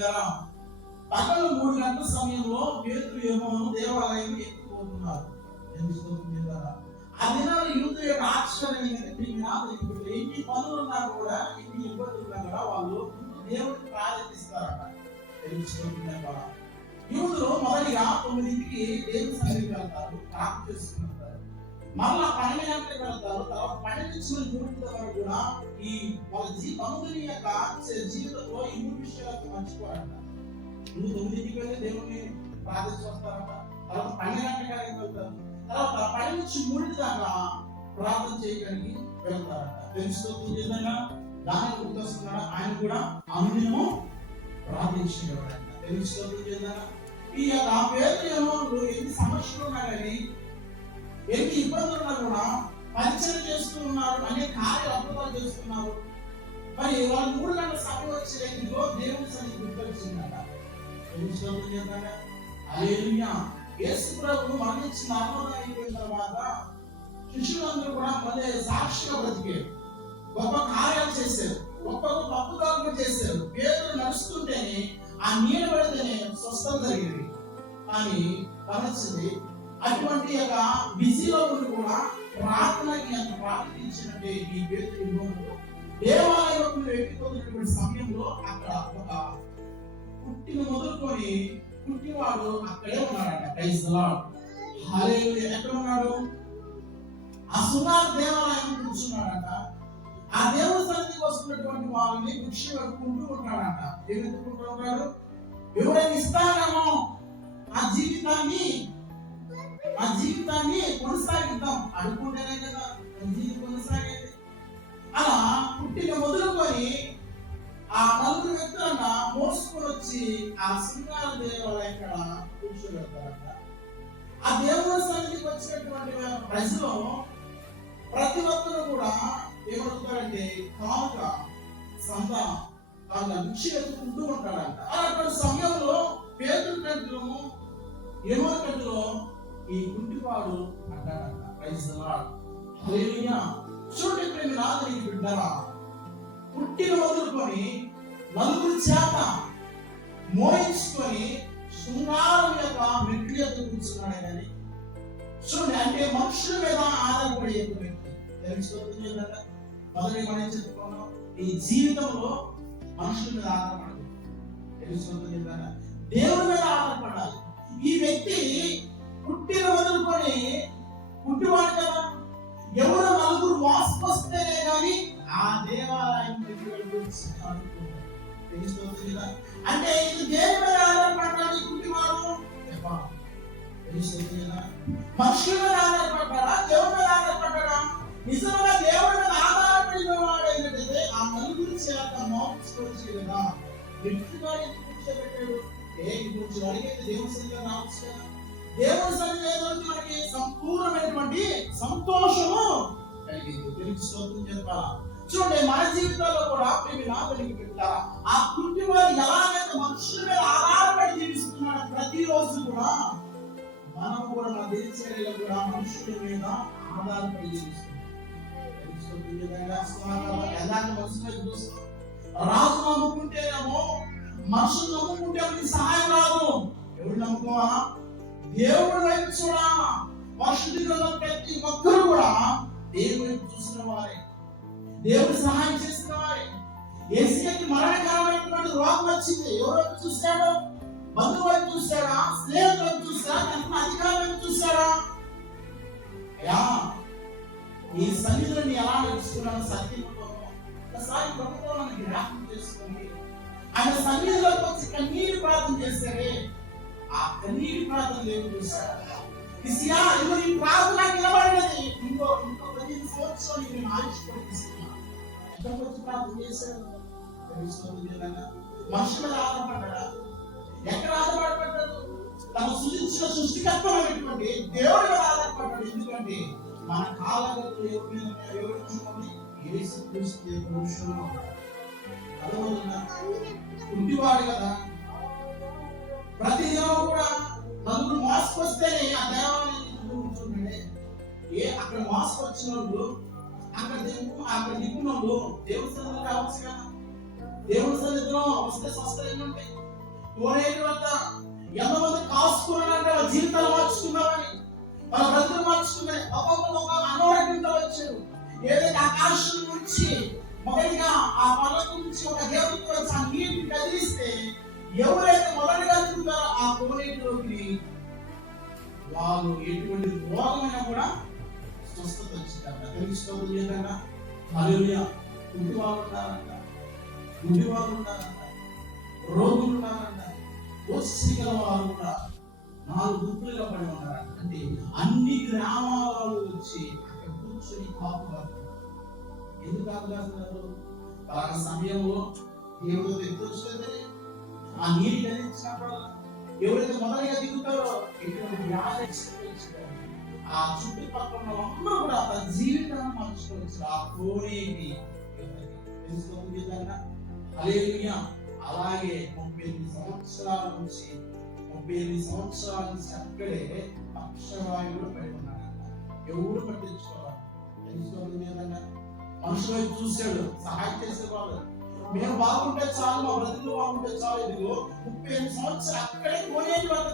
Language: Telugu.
బిడ్డలారా, పగలు 3 గంటల సమయంలో పేతురు యోహాను దేవాలయం ఎక్కిపోతున్నారు. ఆ దినాలు యూదు యొక్క ఆశ్చర్యం ఏంటంటే, ఎన్ని పనులున్నా కూడా, ఎన్ని ఇబ్బందులున్నా కూడా వాళ్ళు దేవుడిని ప్రార్థిస్తారట. తెలుసుకుంటున్నా యూదులు మొదటిగా 9కి దేవుని సన్నిధికి వెళ్తారు, ప్రార్థన చేసుకుంటారు. మళ్ళా 12 గంటలకు వెళ్తారు. తర్వాత 12 నుంచి 3 వరకు కూడా ఈ వాళ్ళ భక్తుని యొక్క జీవితంలో ఈ 3 విషయాలకు మర్చిపోరంట. నువ్వు 9కి వెళ్ళి దేవుని ప్రార్థించి వస్తారంట. తర్వాత 12 గంటలకు వెళ్తారు. తర్వాత 12 నుంచి 3 దాకా ప్రార్థన చేయడానికి వెళ్తారంట. తెలుసుకుంటున్నా దాని గుర్తొస్తున్నాడు. ఆయన కూడా అనుదినము ప్రార్థించేవాడంట. తెలుసుకుంటున్నా ఈ యొక్క పేతురు ఎన్ని సమస్యలు ఉన్నా కానీ, ఎన్ని ఇబ్బందులు ఉన్నా కూడా పరిచయం చేస్తూ ఉన్నారు, అనేక కార్య అద్భుతాలు చేస్తున్నారు. మరి వాళ్ళు 3 గంటల సమయం వచ్చేందులో దేవుని సన్నిధి గుర్తొచ్చిందట. తెలుసుకుంటున్నా హల్లెలూయా. యేసు ప్రభు మరణించిన అమోదం అయిపోయిన తర్వాత శిష్యులందరూ కూడా మళ్ళీ సాక్షిగా బ్రతికారు, గొప్ప కార్యాలు చేశారు, గొప్ప గొప్ప అద్భుతాలు చేశారు. పేతురు నడుస్తుంటేనే ఆ నీడ పడితేనే స్వస్థత జరిగింది అని గమనించింది. అటువంటి యొక్క బిజీలో ఉండి కూడా ప్రార్థనకి ఎంత ప్రార్థించినట్టే ఈ పేతురు దేవాలయంలో ఎక్కిపోతున్నటువంటి సమయంలో అక్కడ ఒక పుట్టిన మొదలుకొని పుట్టినవాడు అక్కడే ఉన్నాడంట. Praise the Lord. హల్లెలూయా. ఎక్కడ ఉన్నాడు? ఆ సుమారు దేవాలయం కూర్చున్నాడంట. ఆ దేవుని సన్నిధికి వస్తున్నటువంటి వాళ్ళని భిక్ష పెట్టుకుంటూ ఉంటాడంట. ఏం ఎత్తుకుంటూ ఉంటాడు? ఎవరైనా ఇస్తారేమో ఆ జీవితాన్ని కొనసాగిద్దాం అనుకుంటేనే కదా జీవితం కొనసాగేది. అలా పుట్టిన మొదలుకొని ఆ 4 వ్యక్తులన్న మోసుకొని వచ్చి ఆ శృంగార దేవాలయం ఇక్కడ కూర్చోబెడతారంట. ఆ దేవుని సన్నిధికి వచ్చినటువంటి ప్రజలు ప్రతి ఒక్కరు కూడా ఏమడుగుతారంటే కానుక సంతానం వాళ్ళ భిక్ష ఎత్తుకుంటూ ఉంటాడంట. అలాంటి సమయంలో పేతురు కంటిలో యోహాను కంటిలో ఈ గుడ్డివాడు అంటాడంట. Praise the Lord. హల్లెలూయా. చూడండి ప్రేమ నాదరికి బిడ్డరా, పుట్టిన మొదలుకొని 4 చేత మోయించుకొని శృంగారం యొక్క మెట్లు ఎత్తు కూర్చున్నాడే కానీ చూడండి, అంటే మనుషుల మీద ఆధారపడే వ్యక్తి. తెలుసుకోవాలి కదా, మొదటి మనం చెప్పుకున్నాం, ఈ జీవితంలో మనుషుల మీద ఆధారపడదు. తెలుసుకోవాలి కదా, దేవుని మీద ఆధారపడాలి. ఈ వ్యక్తి పుట్టిన మొదలుకొని పుట్టివాడు కదా, ఎవరు 4 మోసుకొస్తేనే కానీ ఆ దేవాలయం తెలుసుకోవాలి కదా. అంటే ఇది దేవుని మీద ఆధారపడాలి. పుట్టివాడు తెలుసుకోవాలి కదా, మనుషుల మీద ఆధారపడ్డాడా, దేవుని మీద ఆధారపడ్డాడా? నిజంగా దేవుడి మీద ఆధారపడిన వాడు ఏంటంటే ఆ 4 చేత మోసుకొచ్చి కదా వ్యక్తిగా కూర్చోబెట్టాడు. గురించి అడిగైతే దేవుని సన్నిధిలో రావచ్చు కదా. దేవుని సన్నిధిలో మనకి సంపూర్ణమైనటువంటి సంతోషము కలిగింది. తెలుసుకోవద్దు చెప్పాలా. చూడండి, మన జీవితాల్లో కూడా మేము నాగలిగి పెట్టారా, ఆ పుట్టి వారు ఎలాగైతే మనుషుల మీద ఆధారపడి జీవిస్తున్నాడు, ప్రతిరోజు కూడా మనం కూడా మన దినచర్యలో కూడా మనుషుల మీద ఆధారపడి జీవిస్తున్నాం. ఎలాంటి మనుషులు చూస్తాం? రాజు నమ్ముకుంటేనేమో, మనుషులు నమ్ముకుంటే మనకి సహాయం రాదు. ఎవరు నమ్ముకోవా? దేవుడి వైపు చూడా. పరిశుద్ధిలో ప్రతి ఒక్కరు కూడా దేవుడి వైపు చూసిన వారే, దేవుడు సహాయం చేసిన వారే. యేసుకి మరణకరమైనటువంటి రోగం వచ్చింది, ఎవరు వైపు చూశాడు? బంధువు వైపు చూశాడా? స్నేహితుల వైపు చూశాడా? అధికారుల వైపు చూశాడా? అయ్యా, ఈ సన్నిధిలో ఎలా నడుచుకున్నాను సత్యంతో ఒకసారి ప్రభుత్వం జ్ఞాపకం చేసుకోండి. ఆయన సన్నిధిలోకి వచ్చి కన్నీరు ప్రార్థన చేస్తారే, ఆ కన్నీరు ప్రార్థన దేవుడు చూశాడు. ఈ ప్రార్థన నిలబడినది ఇంకో 15 సంవత్సరాలు నేను ఆయుష్పడిస్తున్నాను. ఎక్కడికి వచ్చి ప్రార్థన చేశాడు? మనుషుల మీద ఆధారపడ్డా? ఎక్కడ ఆధారపడ్డాడు? తన సృష్టించిన సృష్టికర్తమైనటువంటి దేవుడి మీద ఆధారపడ్డాడు. ఎందుకంటే మన కాలగతులు ఎవరు చూడండి, యేసుక్రీస్తు పురుషుడు ఉండివాడు కదా. ప్రతి దినం కూడా 4 మోసుకొస్తేనే ఆ దేవాలయాన్ని కూర్చున్నాడే. అక్కడ మోసుకొచ్చిన వాళ్ళు, అక్కడ దిక్కున వాళ్ళు దేవుడి సన్నిధిలో రావచ్చు కదా. దేవుని సన్నిధిలో వస్తే స్వస్థలు ఉంటాయి. కోనేటి వద్ద ఎంతమంది కాసుకున్నారంటే వాళ్ళ జీవితాలు మార్చుకున్నామని, వాళ్ళ బ్రతుకులు మార్చుకున్నాయి. ఒక్కొక్కరు ఒక అనారోగ్యంతో వచ్చారు. ఏదైతే ఆకాశం నుంచి మొదటిగా ఆ పర్వతం నుంచి ఒక దేవుడికి వచ్చి ఆ నీటిని కదిలిస్తే ఎవరైతే మొదటిగా దిగుతారో ఆ కోనేటిలోకి వాళ్ళు ఎటువంటి రోగమైనా కూడా స్వస్థత వచ్చిందంట. తెలుసుకోవద్దు ఏంటంట, హల్లెలూయా. గుడ్డి వాళ్ళు ఉన్నారంట, గుడ్డి వాళ్ళు ఉన్నారంట, రోగులు ఉన్నారంట, గల వారు కూడా 4 గుంపులుగా పడి ఉన్నారంట. అంటే అన్ని గ్రామాలలో వచ్చి అక్కడ కూర్చొని కాపు కాస్తున్నారు. ఎందుకు కాపు కాస్తున్నారు? ఆ సమయంలో దేవుడు తెచ్చుకోలేదు. ఆ నీరు కలిగించినప్పుడు ఎవరైతే మొదలుగా దిగుతారో ఎటువంటి వ్యాధి ఆ చుట్టుపక్కల అందరూ కూడా తన జీవితాన్ని మార్చుకోవచ్చు. ఆ కోనేటి హల్లెలూయా. అలాగే 38 సంవత్సరాల నుంచి అక్కడే పక్షవాయువులు పడి ఉన్నాడంట. ఎవరు పట్టించుకోవాలి. తెలుసుకోవాలి. మనుషులు చూశాడు, సహాయం చేసేవాళ్ళు. మేము బాగుంటే చాలు, మా బ్రతుకులు బాగుంటే చాలు. ఇదిగో 38 సంవత్సరాలు అక్కడే కోనేటి వద్ద